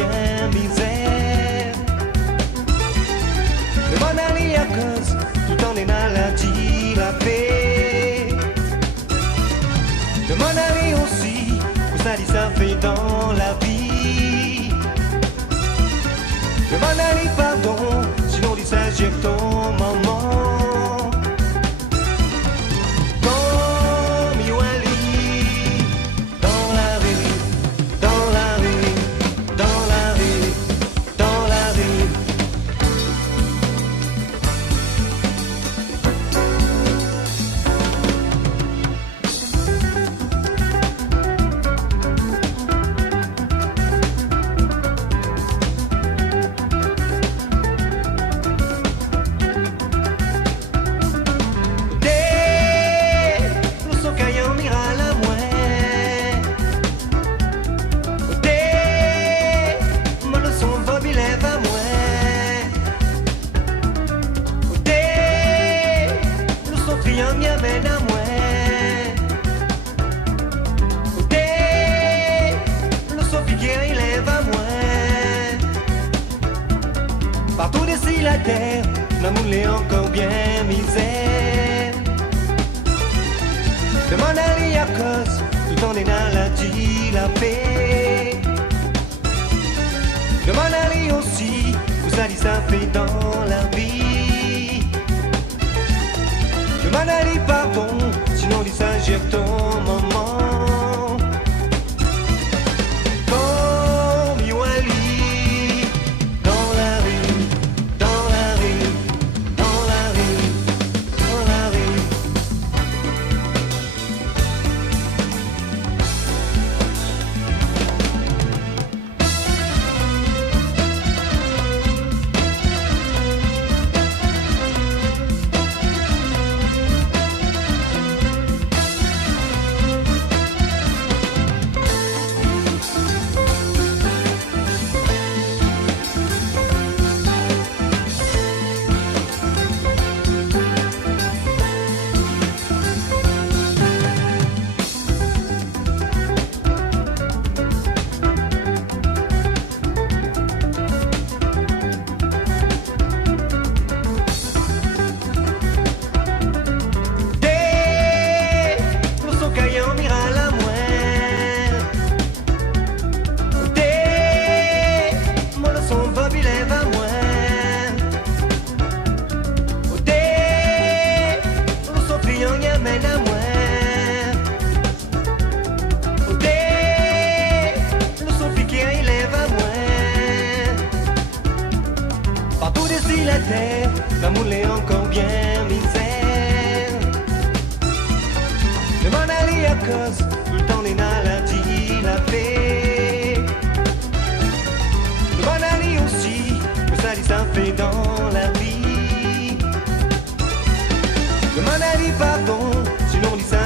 combien misère. Le m'en aller à cause, tout en est la dit la paix. Le m'en aller aussi, que ça dit ça fait dans la vie. Le m'en aller pardon, sinon dit ça j'ai ton maman. Partout d'ici la terre, l'amour est encore bien misère. Demande à cause, tout en est dans la dit la paix. Demande à aussi, vous ça dit ça fait dans la vie. Demande à pardon, sinon dit ça j'ai ton maman. La terre, l'amour est encore bien misère. Le m'en aller à cause, tout le temps est dans la dit la paix. Le m'en aller aussi, que ça dit ça fait dans la vie. Le m'en aller pardon, sinon dit ça